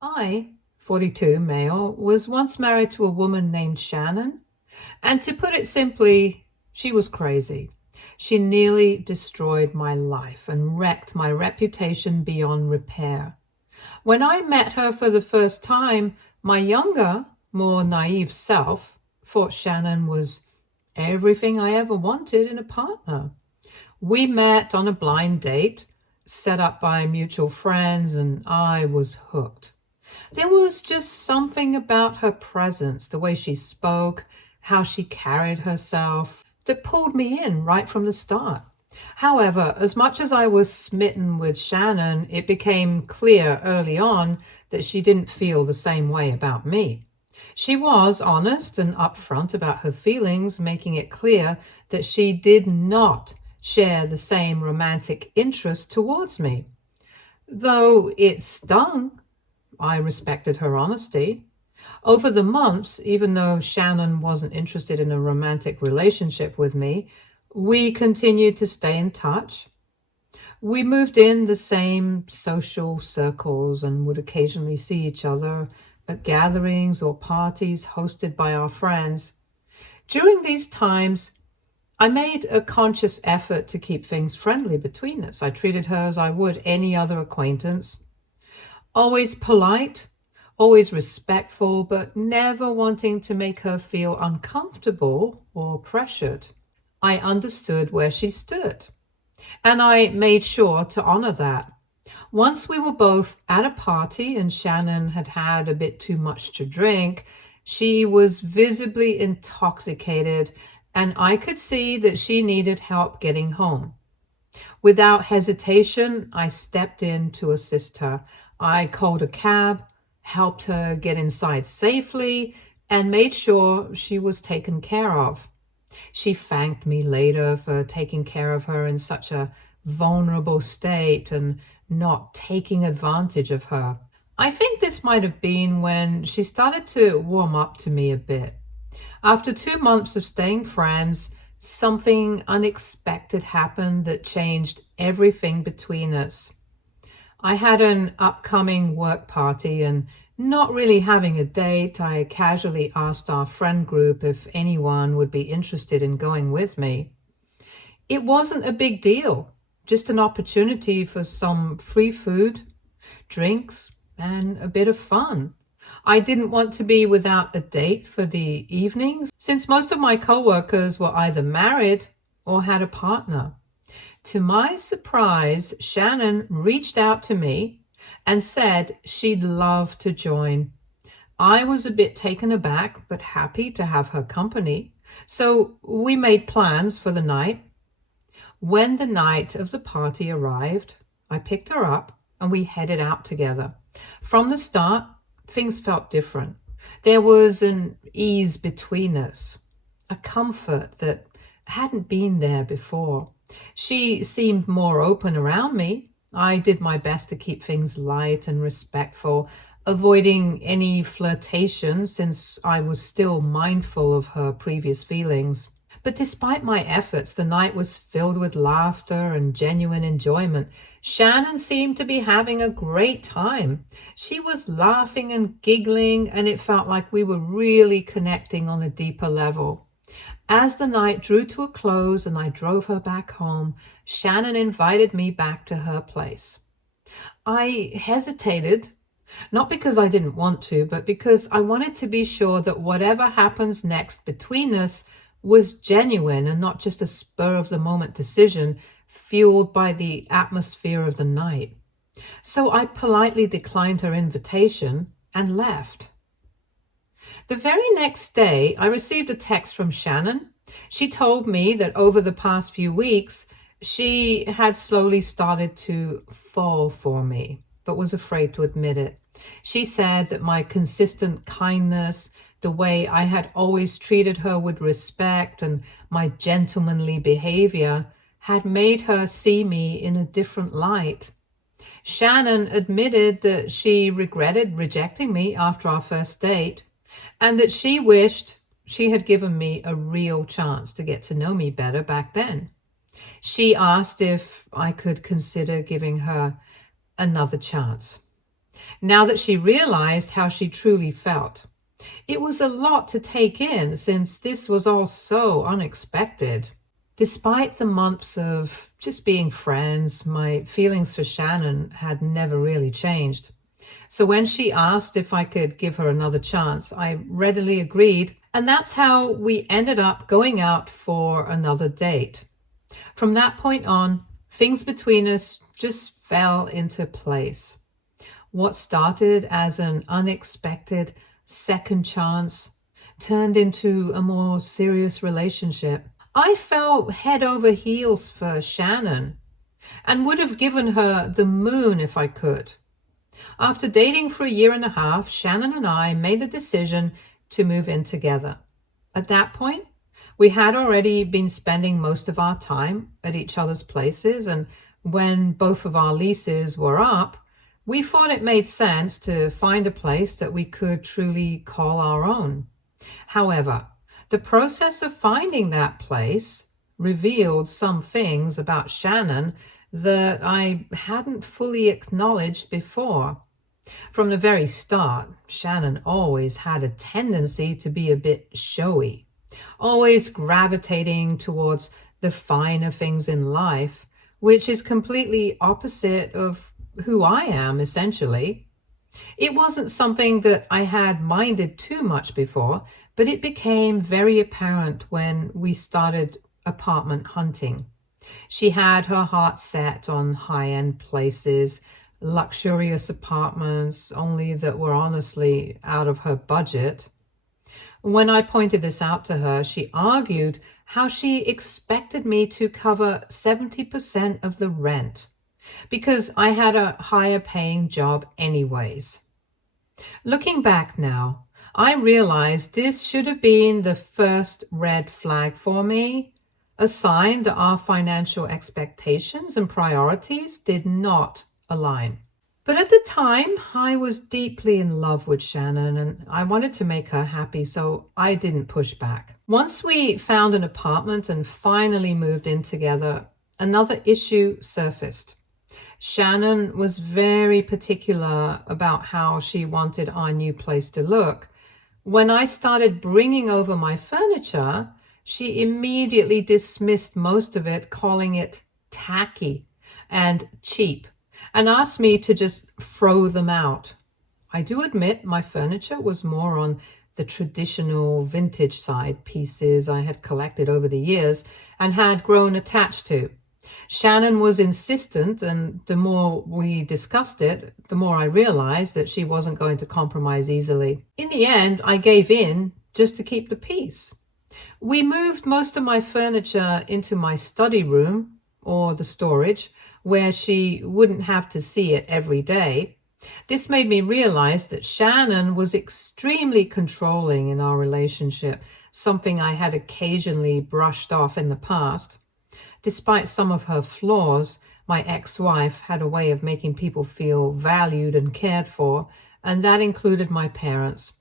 I, 42, male, was once married to a woman named Shannon, and to put it simply, she was crazy. She nearly destroyed my life and wrecked my reputation beyond repair. When I met her for the first time, my younger, more naive self thought Shannon was everything I ever wanted in a partner. We met on a blind date, set up by mutual friends, and I was hooked. There was just something about her presence, the way she spoke, how she carried herself, that pulled me in right from the start. However, as much as I was smitten with Shannon, it became clear early on that she didn't feel the same way about me. She was honest and upfront about her feelings, making it clear that she did not share the same romantic interest towards me. Though it stung, I respected her honesty. Over the months, even though Shannon wasn't interested in a romantic relationship with me, we continued to stay in touch. We moved in the same social circles and would occasionally see each other at gatherings or parties hosted by our friends. During these times, I made a conscious effort to keep things friendly between us. I treated her as I would any other acquaintance, always polite, always respectful, but never wanting to make her feel uncomfortable or pressured. I understood where she stood, and I made sure to honor that. Once we were both at a party and Shannon had had a bit too much to drink, she was visibly intoxicated, and I could see that she needed help getting home. Without hesitation, I stepped in to assist her. I called a cab, helped her get inside safely, and made sure she was taken care of. She thanked me later for taking care of her in such a vulnerable state and not taking advantage of her. I think this might have been when she started to warm up to me a bit. After 2 months of staying friends, something unexpected happened that changed everything between us. I had an upcoming work party, and not really having a date, I casually asked our friend group if anyone would be interested in going with me. It wasn't a big deal, just an opportunity for some free food, drinks, and a bit of fun. I didn't want to be without a date for the evenings, since most of my coworkers were either married or had a partner. To my surprise, Shannon reached out to me and said she'd love to join. I was a bit taken aback, but happy to have her company. So we made plans for the night. When the night of the party arrived, I picked her up and we headed out together. From the start, things felt different. There was an ease between us, a comfort that hadn't been there before. She seemed more open around me. I did my best to keep things light and respectful, avoiding any flirtation since I was still mindful of her previous feelings. But despite my efforts, the night was filled with laughter and genuine enjoyment. Shannon seemed to be having a great time. She was laughing and giggling, and it felt like we were really connecting on a deeper level. As the night drew to a close and I drove her back home, Shannon invited me back to her place. I hesitated, not because I didn't want to, but because I wanted to be sure that whatever happens next between us was genuine and not just a spur-of-the-moment decision fueled by the atmosphere of the night. So I politely declined her invitation and left. The very next day, I received a text from Shannon. She told me that over the past few weeks, she had slowly started to fall for me, but was afraid to admit it. She said that my consistent kindness, the way I had always treated her with respect, and my gentlemanly behavior had made her see me in a different light. Shannon admitted that she regretted rejecting me after our first date, and that she wished she had given me a real chance to get to know me better back then. She asked if I could consider giving her another chance. now that she realized how she truly felt. It was a lot to take in since this was all so unexpected. Despite the months of just being friends, my feelings for Shannon had never really changed. So when she asked if I could give her another chance, I readily agreed, and that's how we ended up going out for another date. From that point on, things between us just fell into place. What started as an unexpected second chance turned into a more serious relationship. I fell head over heels for Shannon and would have given her the moon if I could. After dating for a year and a half, Shannon and I made the decision to move in together. At that point, we had already been spending most of our time at each other's places, and when both of our leases were up, we thought it made sense to find a place that we could truly call our own. However, the process of finding that place revealed some things about Shannon that I hadn't fully acknowledged before. From the very start, Shannon always had a tendency to be a bit showy, always gravitating towards the finer things in life, which is completely opposite of who I am, essentially. It wasn't something that I had minded too much before, but it became very apparent when we started apartment hunting. She had her heart set on high-end places, luxurious apartments, only that were honestly out of her budget. When I pointed this out to her, she argued how she expected me to cover 70% of the rent because I had a higher paying job anyways. Looking back now, I realized this should have been the first red flag for me, a sign that our financial expectations and priorities did not align. But at the time, I was deeply in love with Shannon and I wanted to make her happy, so I didn't push back. Once we found an apartment and finally moved in together, another issue surfaced. Shannon was very particular about how she wanted our new place to look. When I started bringing over my furniture, she immediately dismissed most of it, calling it tacky and cheap, and asked me to just throw them out. I do admit my furniture was more on the traditional vintage side, pieces I had collected over the years and had grown attached to. Shannon was insistent, and the more we discussed it, the more I realized that she wasn't going to compromise easily. In the end, I gave in just to keep the peace. We moved most of my furniture into my study room, or the storage, where she wouldn't have to see it every day. This made me realize that Shannon was extremely controlling in our relationship, something I had occasionally brushed off in the past. Despite some of her flaws, my ex-wife had a way of making people feel valued and cared for, and that included my parents.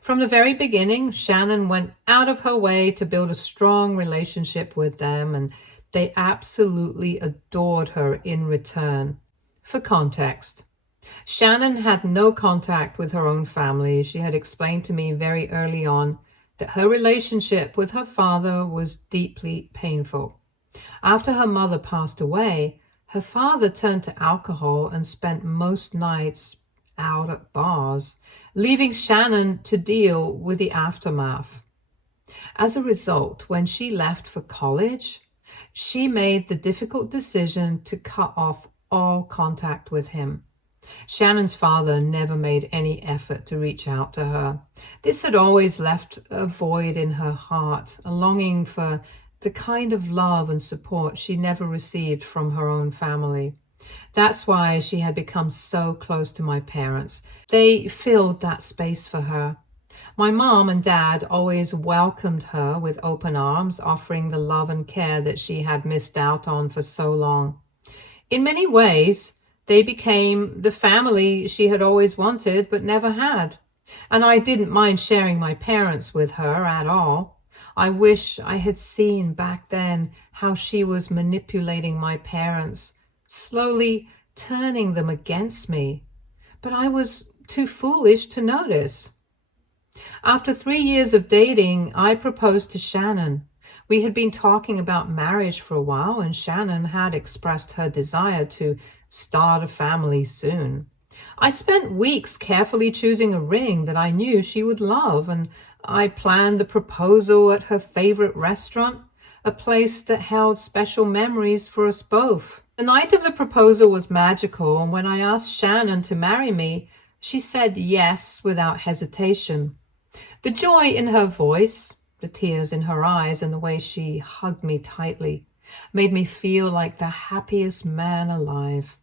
From the very beginning, Shannon went out of her way to build a strong relationship with them, and they absolutely adored her in return. For context, Shannon had no contact with her own family. She had explained to me very early on that her relationship with her father was deeply painful. After her mother passed away, her father turned to alcohol and spent most nights out at bars, leaving Shannon to deal with the aftermath. As a result, when she left for college, she made the difficult decision to cut off all contact with him. Shannon's father never made any effort to reach out to her. This had always left a void in her heart, a longing for the kind of love and support she never received from her own family. That's why she had become so close to my parents. They filled that space for her. My mom and dad always welcomed her with open arms, offering the love and care that she had missed out on for so long. In many ways, they became the family she had always wanted but never had. And I didn't mind sharing my parents with her at all. I wish I had seen back then how she was manipulating my parents, slowly turning them against me. but I was too foolish to notice. After 3 years of dating, I proposed to Shannon. We had been talking about marriage for a while, and Shannon had expressed her desire to start a family soon. I spent weeks carefully choosing a ring that I knew she would love, and I planned the proposal at her favorite restaurant, a place that held special memories for us both. The night of the proposal was magical, and when I asked Shannon to marry me, she said yes without hesitation. The joy in her voice, the tears in her eyes, and the way she hugged me tightly made me feel like the happiest man alive.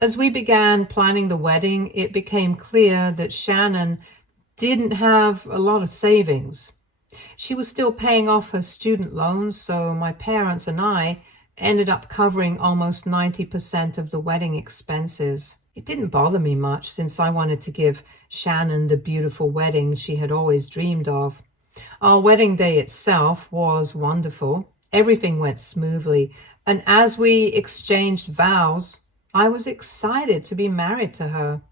As we began planning the wedding, it became clear that Shannon didn't have a lot of savings. She was still paying off her student loans, so my parents and I ended up covering almost 90% of the wedding expenses. It didn't bother me much since I wanted to give Shannon the beautiful wedding she had always dreamed of. Our wedding day itself was wonderful. Everything went smoothly, and as we exchanged vows, I was excited to be married to her.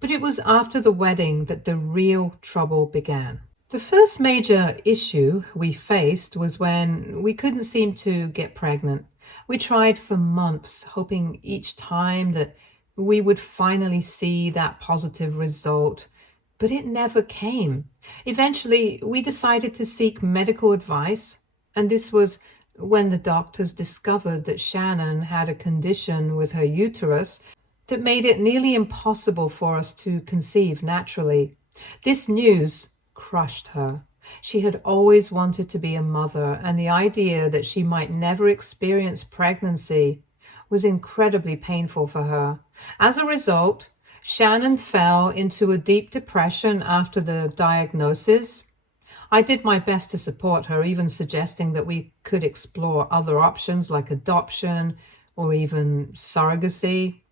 But it was after the wedding that the real trouble began. The first major issue we faced was when we couldn't seem to get pregnant. We tried for months, hoping each time that we would finally see that positive result, but it never came. Eventually, we decided to seek medical advice, and this was when the doctors discovered that Shannon had a condition with her uterus that made it nearly impossible for us to conceive naturally. This news crushed her. She had always wanted to be a mother, and the idea that she might never experience pregnancy was incredibly painful for her. As a result, Shannon fell into a deep depression after the diagnosis. I did my best to support her, even suggesting that we could explore other options like adoption or even surrogacy.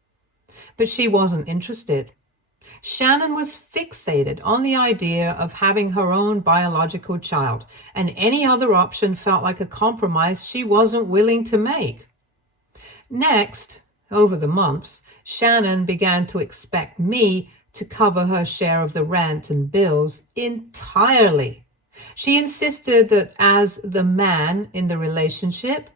But she wasn't interested. Shannon was fixated on the idea of having her own biological child, and any other option felt like a compromise she wasn't willing to make. Next, over the months, Shannon began to expect me to cover her share of the rent and bills entirely. She insisted that as the man in the relationship,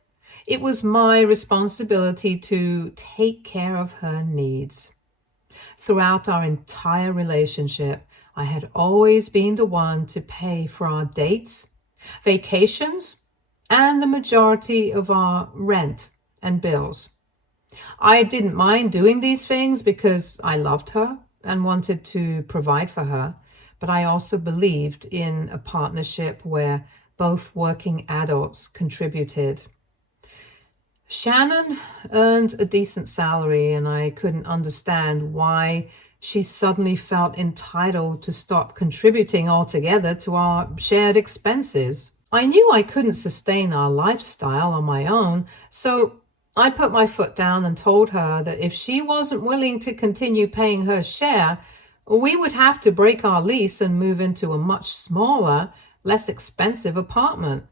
it was my responsibility to take care of her needs. Throughout our entire relationship, I had always been the one to pay for our dates, vacations, and the majority of our rent and bills. I didn't mind doing these things because I loved her and wanted to provide for her, but I also believed in a partnership where both working adults contributed. Shannon earned a decent salary, and I couldn't understand why she suddenly felt entitled to stop contributing altogether to our shared expenses. I knew I couldn't sustain our lifestyle on my own, so I put my foot down and told her that if she wasn't willing to continue paying her share, we would have to break our lease and move into a much smaller, less expensive apartment.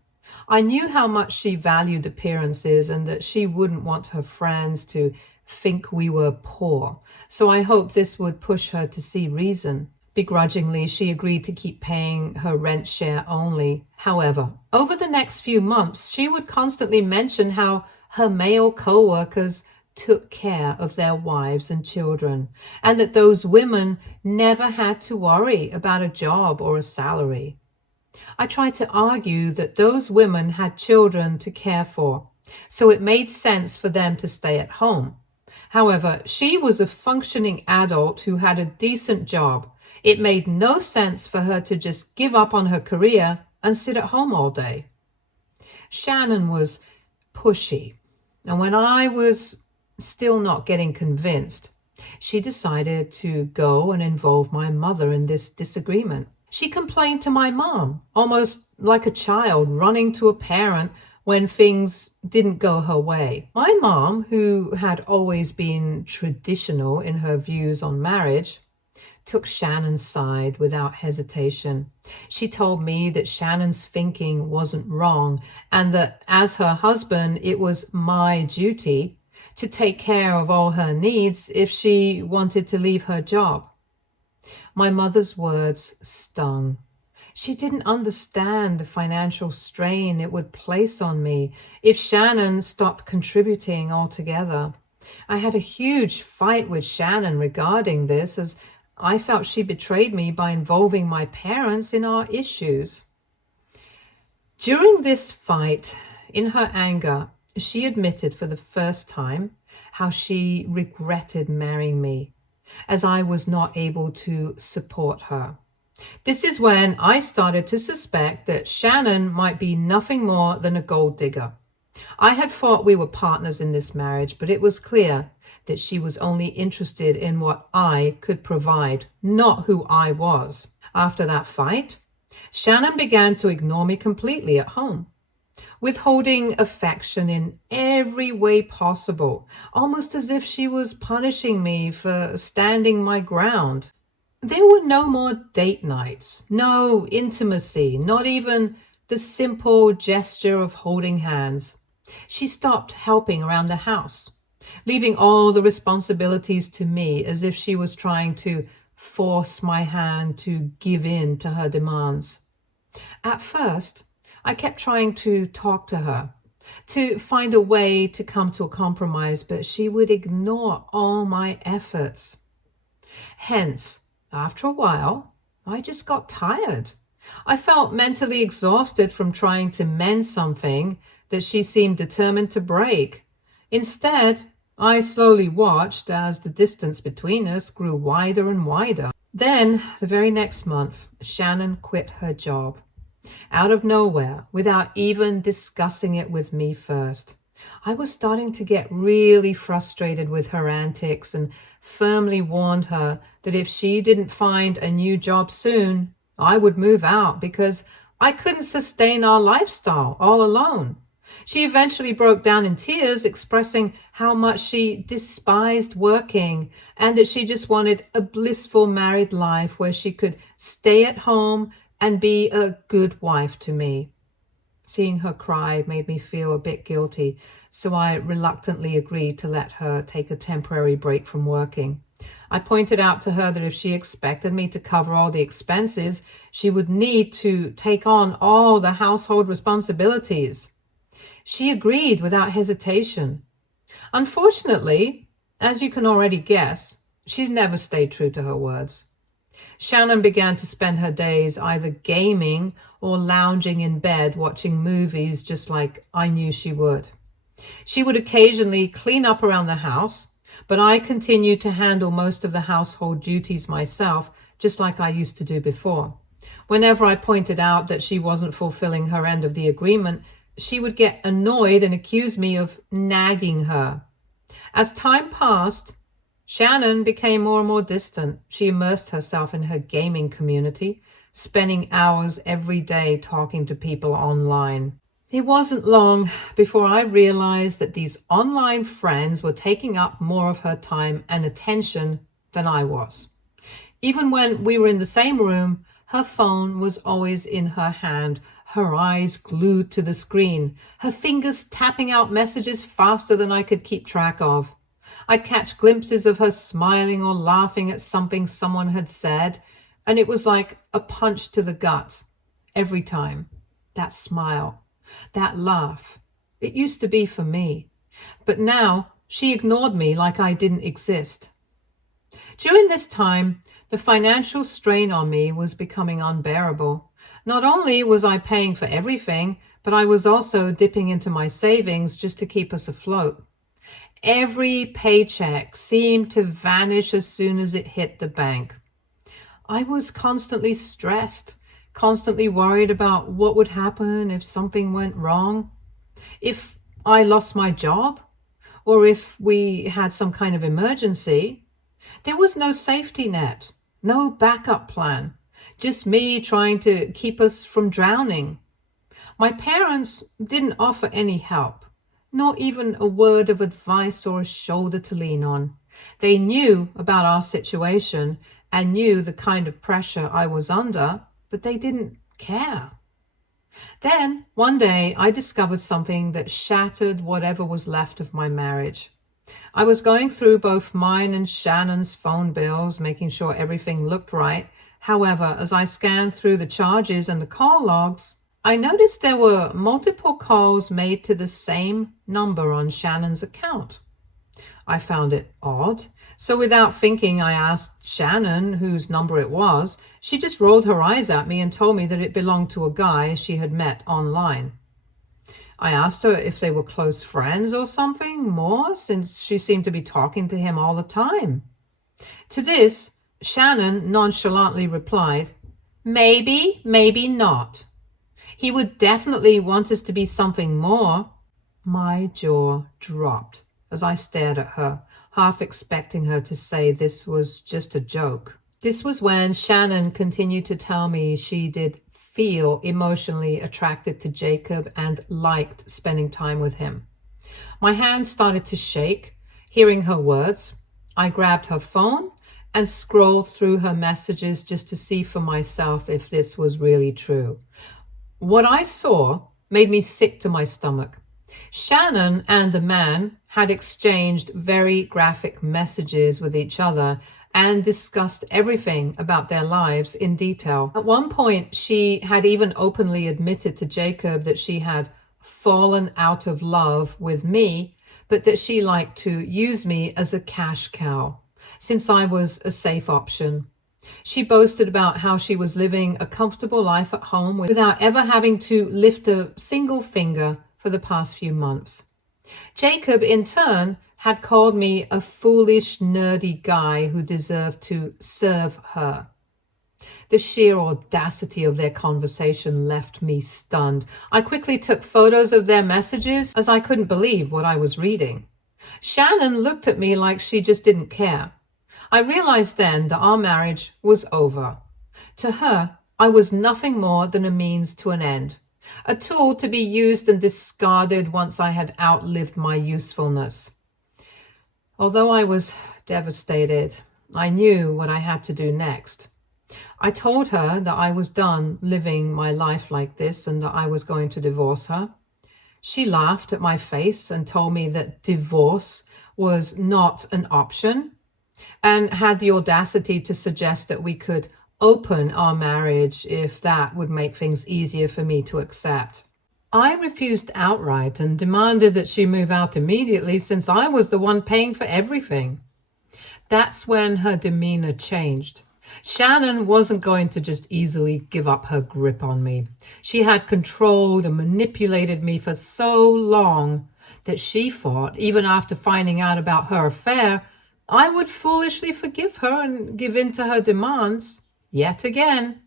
I knew how much she valued appearances and that she wouldn't want her friends to think we were poor, so I hoped this would push her to see reason. Begrudgingly, she agreed to keep paying her rent share only. However, over the next few months, she would constantly mention how her male co-workers took care of their wives and children, and that those women never had to worry about a job or a salary. I tried to argue that those women had children to care for, so it made sense for them to stay at home. However, she was a functioning adult who had a decent job. It made no sense for her to just give up on her career and sit at home all day. Shannon was pushy, and when I was still not getting convinced, she decided to go and involve my mother in this disagreement. She complained to my mom, almost like a child running to a parent when things didn't go her way. My mom, who had always been traditional in her views on marriage, took Shannon's side without hesitation. She told me that Shannon's thinking wasn't wrong, and that as her husband, it was my duty to take care of all her needs if she wanted to leave her job. My mother's words stung. She didn't understand the financial strain it would place on me if Shannon stopped contributing altogether. I had a huge fight with Shannon regarding this, as I felt she betrayed me by involving my parents in our issues. During this fight, in her anger, she admitted for the first time how she regretted marrying me, as I was not able to support her. This is when I started to suspect that Shannon might be nothing more than a gold digger. I had thought we were partners in this marriage, but it was clear that she was only interested in what I could provide, not who I was. After that fight, Shannon began to ignore me completely at home, withholding affection in every way possible, almost as if she was punishing me for standing my ground. There were no more date nights, no intimacy, not even the simple gesture of holding hands. She stopped helping around the house, leaving all the responsibilities to me, as if she was trying to force my hand to give in to her demands. At first, I kept trying to talk to her, to find a way to come to a compromise, but she would ignore all my efforts. Hence, after a while, I just got tired. I felt mentally exhausted from trying to mend something that she seemed determined to break. Instead, I slowly watched as the distance between us grew wider and wider. Then, the very next month, Shannon quit her job. Out of nowhere, without even discussing it with me first. I was starting to get really frustrated with her antics and firmly warned her that if she didn't find a new job soon, I would move out because I couldn't sustain our lifestyle all alone. She eventually broke down in tears, expressing how much she despised working and that she just wanted a blissful married life where she could stay at home and be a good wife to me. Seeing her cry made me feel a bit guilty, so I reluctantly agreed to let her take a temporary break from working. I pointed out to her that if she expected me to cover all the expenses, she would need to take on all the household responsibilities. She agreed without hesitation. Unfortunately, as you can already guess, she's never stayed true to her words. Shannon began to spend her days either gaming or lounging in bed watching movies, just like I knew she would. She would occasionally clean up around the house, but I continued to handle most of the household duties myself, just like I used to do before. Whenever I pointed out that she wasn't fulfilling her end of the agreement, she would get annoyed and accuse me of nagging her. As time passed, Shannon became more and more distant. She immersed herself in her gaming community, spending hours every day talking to people online. It wasn't long before I realized that these online friends were taking up more of her time and attention than I was. Even when we were in the same room, her phone was always in her hand, her eyes glued to the screen, her fingers tapping out messages faster than I could keep track of. I'd catch glimpses of her smiling or laughing at something someone had said, and it was like a punch to the gut every time. That smile, that laugh, it used to be for me. But now she ignored me like I didn't exist. During this time, the financial strain on me was becoming unbearable. Not only was I paying for everything, but I was also dipping into my savings just to keep us afloat. Every paycheck seemed to vanish as soon as it hit the bank. I was constantly stressed, constantly worried about what would happen if something went wrong, if I lost my job, or if we had some kind of emergency. There was no safety net, no backup plan, just me trying to keep us from drowning. My parents didn't offer any help, nor even a word of advice or a shoulder to lean on. They knew about our situation and knew the kind of pressure I was under, but they didn't care. Then, one day, I discovered something that shattered whatever was left of my marriage. I was going through both mine and Shannon's phone bills, making sure everything looked right. However, as I scanned through the charges and the call logs, I noticed there were multiple calls made to the same number on Shannon's account. I found it odd, so without thinking, I asked Shannon whose number it was. She just rolled her eyes at me and told me that it belonged to a guy she had met online. I asked her if they were close friends or something more, since she seemed to be talking to him all the time. To this, Shannon nonchalantly replied, "Maybe, maybe not. He would definitely want us to be something more." My jaw dropped as I stared at her, half expecting her to say this was just a joke. This was when Shannon continued to tell me she did feel emotionally attracted to Jacob and liked spending time with him. My hands started to shake, hearing her words. I grabbed her phone and scrolled through her messages just to see for myself if this was really true. What I saw made me sick to my stomach. Shannon and the man had exchanged very graphic messages with each other and discussed everything about their lives in detail. At one point, she had even openly admitted to Jacob that she had fallen out of love with me, but that she liked to use me as a cash cow, since I was a safe option. She boasted about how she was living a comfortable life at home without ever having to lift a single finger for the past few months. Jacob, in turn, had called me a foolish, nerdy guy who deserved to serve her. The sheer audacity of their conversation left me stunned. I quickly took photos of their messages as I couldn't believe what I was reading. Shannon looked at me like she just didn't care. I realized then that our marriage was over. To her, I was nothing more than a means to an end, a tool to be used and discarded once I had outlived my usefulness. Although I was devastated, I knew what I had to do next. I told her that I was done living my life like this and that I was going to divorce her. She laughed at my face and told me that divorce was not an option, and had the audacity to suggest that we could open our marriage if that would make things easier for me to accept. I refused outright and demanded that she move out immediately since I was the one paying for everything. That's when her demeanor changed. Shannon wasn't going to just easily give up her grip on me. She had controlled and manipulated me for so long that she thought, even after finding out about her affair, I would foolishly forgive her and give in to her demands yet again.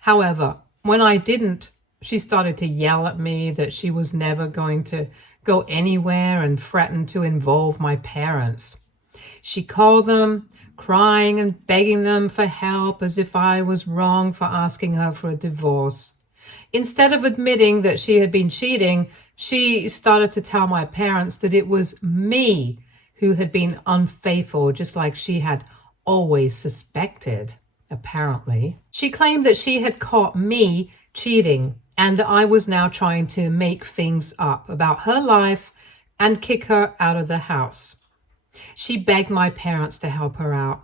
However, when I didn't, she started to yell at me that she was never going to go anywhere and threatened to involve my parents. She called them, crying and begging them for help as if I was wrong for asking her for a divorce. Instead of admitting that she had been cheating, she started to tell my parents that it was me who had been unfaithful, just like she had always suspected, apparently. She claimed that she had caught me cheating and that I was now trying to make things up about her life and kick her out of the house. She begged my parents to help her out.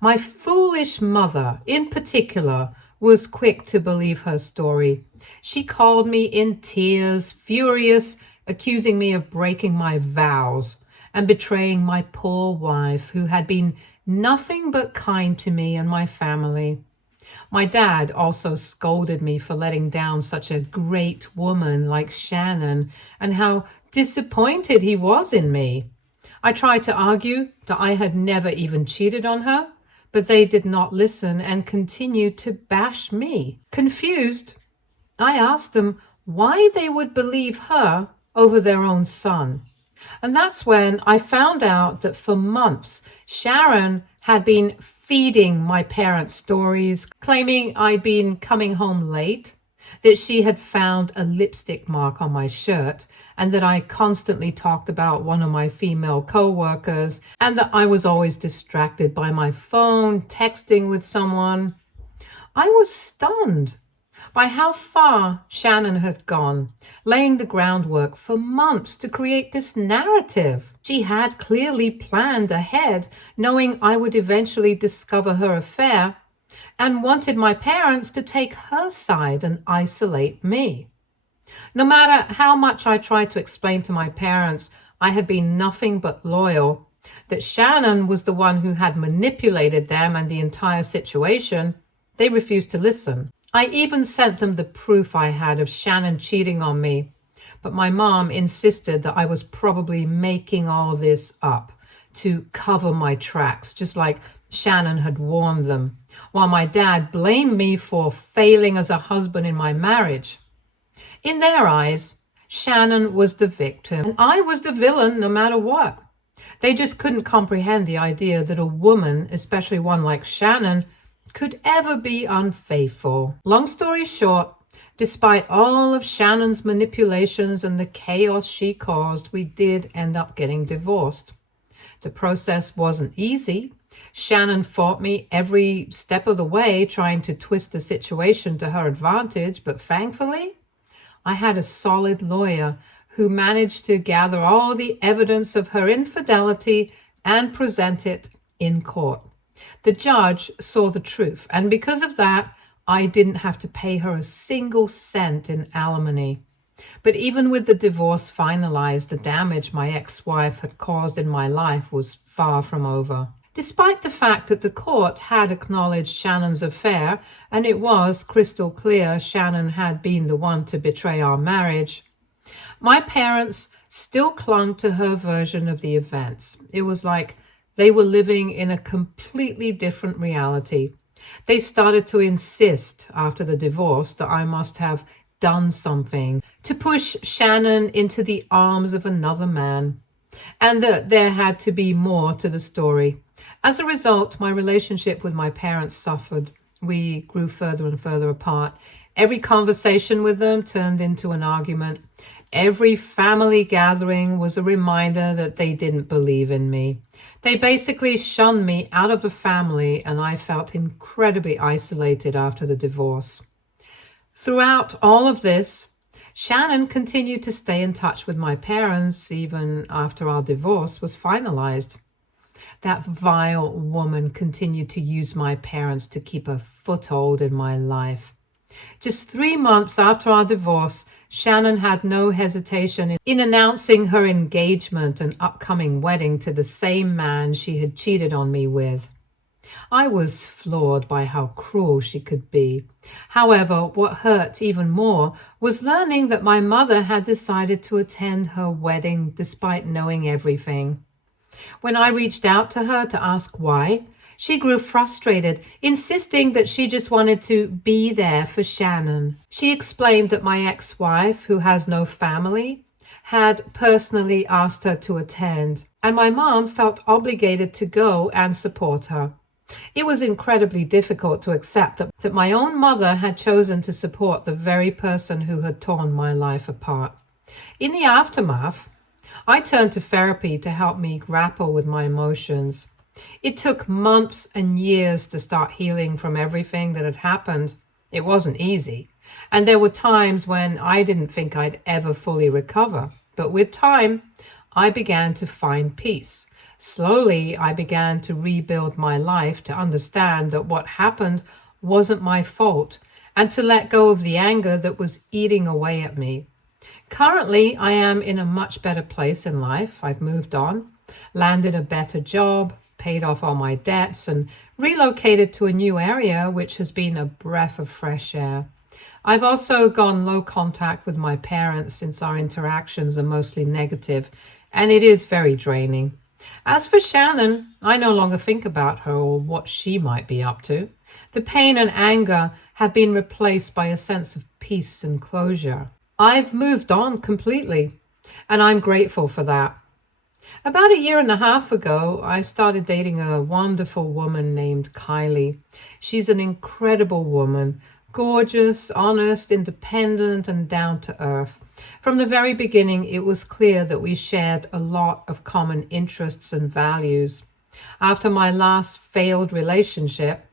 My foolish mother, in particular, was quick to believe her story. She called me in tears, furious, accusing me of breaking my vows and betraying my poor wife, who had been nothing but kind to me and my family. My dad also scolded me for letting down such a great woman like Shannon and how disappointed he was in me. I tried to argue that I had never even cheated on her, but they did not listen and continued to bash me. Confused, I asked them why they would believe her over their own son. And that's when I found out that for months, Sharon had been feeding my parents stories, claiming I'd been coming home late, that she had found a lipstick mark on my shirt, and that I constantly talked about one of my female co-workers, and that I was always distracted by my phone, texting with someone. I was stunned. by how far Shannon had gone, laying the groundwork for months to create this narrative. She had clearly planned ahead, knowing I would eventually discover her affair, and wanted my parents to take her side and isolate me. No matter how much I tried to explain to my parents I had been nothing but loyal, that Shannon was the one who had manipulated them and the entire situation, they refused to listen. I even sent them the proof I had of Shannon cheating on me, but my mom insisted that I was probably making all this up to cover my tracks, just like Shannon had warned them, while my dad blamed me for failing as a husband in my marriage. In their eyes, Shannon was the victim, and I was the villain no matter what. They just couldn't comprehend the idea that a woman, especially one like Shannon, could ever be unfaithful. Long story short, despite all of Shannon's manipulations and the chaos she caused, we did end up getting divorced. The process wasn't easy. Shannon fought me every step of the way, trying to twist the situation to her advantage, but thankfully, I had a solid lawyer who managed to gather all the evidence of her infidelity and present it in court. The judge saw the truth, and because of that, I didn't have to pay her a single cent in alimony. But even with the divorce finalized, the damage my ex-wife had caused in my life was far from over. Despite the fact that the court had acknowledged Shannon's affair, and it was crystal clear Shannon had been the one to betray our marriage, my parents still clung to her version of the events. It was like they were living in a completely different reality. They started to insist after the divorce that I must have done something to push Shannon into the arms of another man, and that there had to be more to the story. As a result, my relationship with my parents suffered. We grew further and further apart. Every conversation with them turned into an argument. Every family gathering was a reminder that they didn't believe in me. They basically shunned me out of the family, and I felt incredibly isolated after the divorce. Throughout all of this, Shannon continued to stay in touch with my parents even after our divorce was finalized. That vile woman continued to use my parents to keep a foothold in my life. Just 3 months after our divorce, Shannon had no hesitation in announcing her engagement and upcoming wedding to the same man she had cheated on me with. I was floored by how cruel she could be. However, what hurt even more was learning that my mother had decided to attend her wedding despite knowing everything. When I reached out to her to ask why, she grew frustrated, insisting that she just wanted to be there for Shannon. She explained that my ex-wife, who has no family, had personally asked her to attend, and my mom felt obligated to go and support her. It was incredibly difficult to accept that my own mother had chosen to support the very person who had torn my life apart. In the aftermath, I turned to therapy to help me grapple with my emotions. It took months and years to start healing from everything that had happened. It wasn't easy, and there were times when I didn't think I'd ever fully recover. But with time, I began to find peace. Slowly, I began to rebuild my life, to understand that what happened wasn't my fault, and to let go of the anger that was eating away at me. Currently, I am in a much better place in life. I've moved on, landed a better job, paid off all my debts, and relocated to a new area, which has been a breath of fresh air. I've also gone low contact with my parents since our interactions are mostly negative, and it is very draining. As for Shannon, I no longer think about her or what she might be up to. The pain and anger have been replaced by a sense of peace and closure. I've moved on completely, and I'm grateful for that. About 1.5 years ago, I started dating a wonderful woman named Kylie. She's an incredible woman, gorgeous, honest, independent, and down to earth. From the very beginning, it was clear that we shared a lot of common interests and values. After my last failed relationship,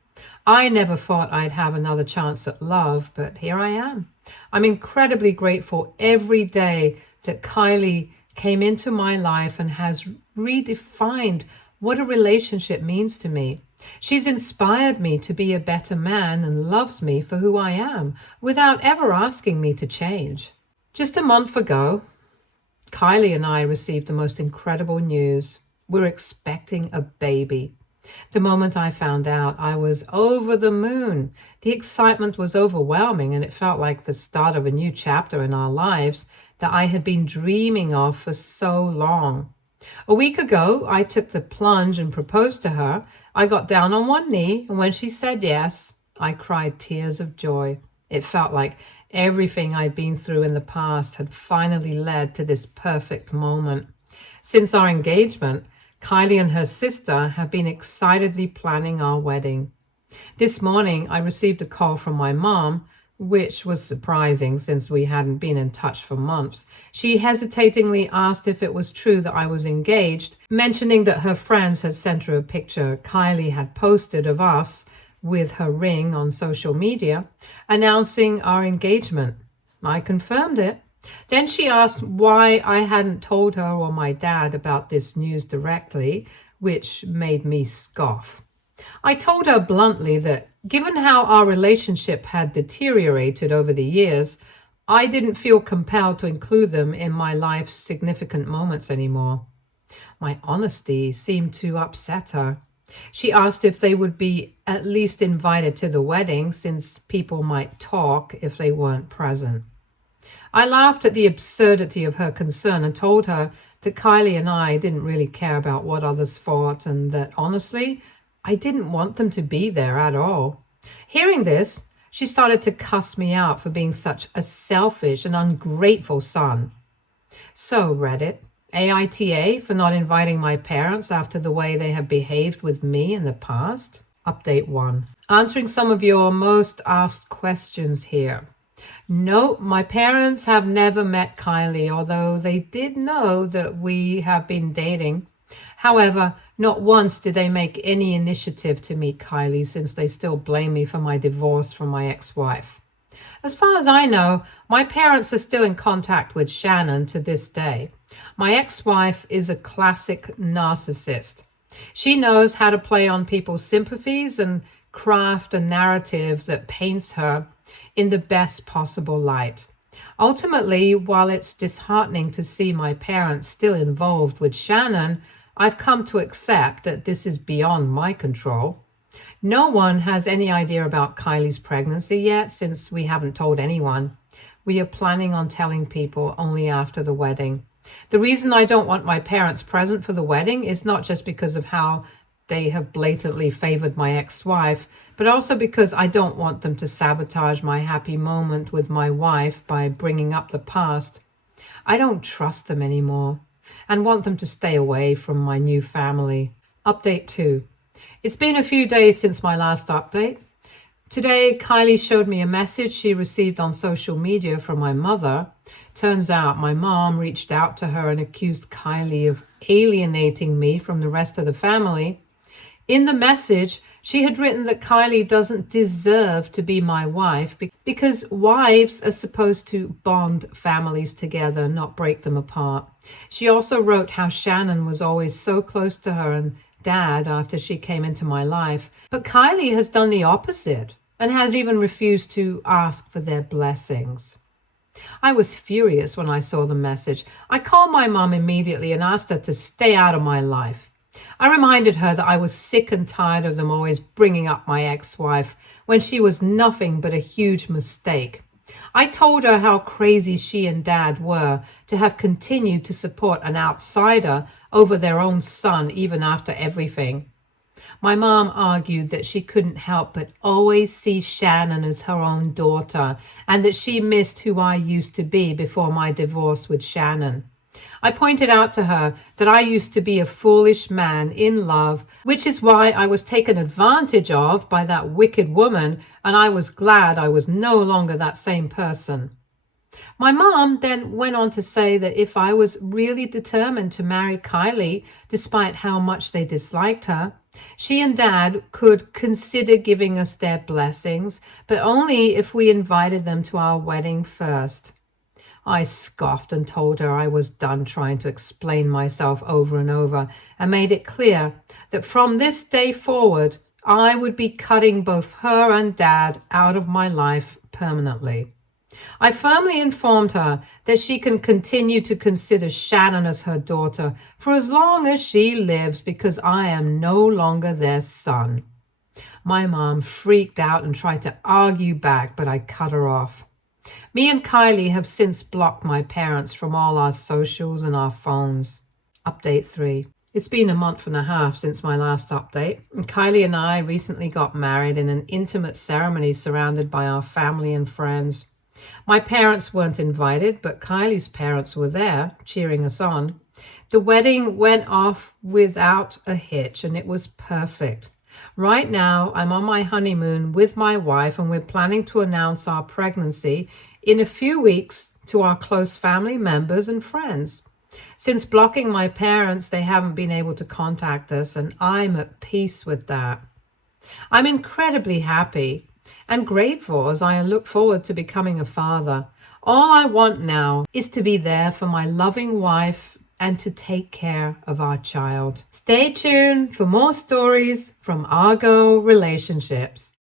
I never thought I'd have another chance at love, but here I am. I'm incredibly grateful every day that Kylie came into my life and has redefined what a relationship means to me. She's inspired me to be a better man and loves me for who I am without ever asking me to change. Just a month ago, Kylie and I received the most incredible news. We're expecting a baby. The moment I found out, I was over the moon. The excitement was overwhelming, and it felt like the start of a new chapter in our lives that I had been dreaming of for so long. A week ago, I took the plunge and proposed to her. I got down on one knee, and when she said yes, I cried tears of joy. It felt like everything I'd been through in the past had finally led to this perfect moment. Since our engagement, Kylie and her sister have been excitedly planning our wedding. This morning, I received a call from my mom, which was surprising since we hadn't been in touch for months. She hesitatingly asked if it was true that I was engaged, mentioning that her friends had sent her a picture Kylie had posted of us with her ring on social media, announcing our engagement. I confirmed it. Then she asked why I hadn't told her or my dad about this news directly, which made me scoff. I told her bluntly that given how our relationship had deteriorated over the years, I didn't feel compelled to include them in my life's significant moments anymore. My honesty seemed to upset her. She asked if they would be at least invited to the wedding, since people might talk if they weren't present. I laughed at the absurdity of her concern and told her that Kylie and I didn't really care about what others thought, and that honestly, I didn't want them to be there at all. Hearing this, she started to cuss me out for being such a selfish and ungrateful son. So, Reddit, AITA for not inviting my parents after the way they have behaved with me in the past? Update 1. Answering some of your most asked questions here. No, my parents have never met Kylie, although they did know that we have been dating. However, not once did they make any initiative to meet Kylie, since they still blame me for my divorce from my ex-wife. As far as I know, my parents are still in contact with Shannon to this day. My ex-wife is a classic narcissist. She knows how to play on people's sympathies and craft a narrative that paints her in the best possible light. Ultimately, while it's disheartening to see my parents still involved with Shannon, I've come to accept that this is beyond my control. No one has any idea about Kylie's pregnancy yet, since we haven't told anyone. We are planning on telling people only after the wedding. The reason I don't want my parents present for the wedding is not just because of how they have blatantly favored my ex-wife, but also because I don't want them to sabotage my happy moment with my wife by bringing up the past. I don't trust them anymore and want them to stay away from my new family. Update 2. It's been a few days since my last update. Today, Kylie showed me a message she received on social media from my mother. Turns out my mom reached out to her and accused Kylie of alienating me from the rest of the family. In the message, she had written that Kylie doesn't deserve to be my wife because wives are supposed to bond families together, not break them apart. She also wrote how Shannon was always so close to her and Dad after she came into my life, but Kylie has done the opposite and has even refused to ask for their blessings. I was furious when I saw the message. I called my mom immediately and asked her to stay out of my life. I reminded her that I was sick and tired of them always bringing up my ex-wife when she was nothing but a huge mistake. I told her how crazy she and Dad were to have continued to support an outsider over their own son even after everything. My mom argued that she couldn't help but always see Shannon as her own daughter, and that she missed who I used to be before my divorce with Shannon. I pointed out to her that I used to be a foolish man in love, which is why I was taken advantage of by that wicked woman, and I was glad I was no longer that same person. My mom then went on to say that if I was really determined to marry Kylie, despite how much they disliked her, She and Dad could consider giving us their blessings, but only if we invited them to our wedding first. I scoffed and told her I was done trying to explain myself over and over, and made it clear that from this day forward, I would be cutting both her and Dad out of my life permanently. I firmly informed her that she can continue to consider Shannon as her daughter for as long as she lives, because I am no longer their son. My mom freaked out and tried to argue back, but I cut her off. Me and Kylie have since blocked my parents from all our socials and our phones. Update 3. It's been a month and a half since my last update, and Kylie and I recently got married in an intimate ceremony surrounded by our family and friends. My parents weren't invited, but Kylie's parents were there, cheering us on. The wedding went off without a hitch, and it was perfect. Right now, I'm on my honeymoon with my wife, and we're planning to announce our pregnancy in a few weeks to our close family members and friends. Since blocking my parents, they haven't been able to contact us, and I'm at peace with that. I'm incredibly happy and grateful as I look forward to becoming a father. All I want now is to be there for my loving wife and to take care of our child. Stay tuned for more stories from Argo Relationships.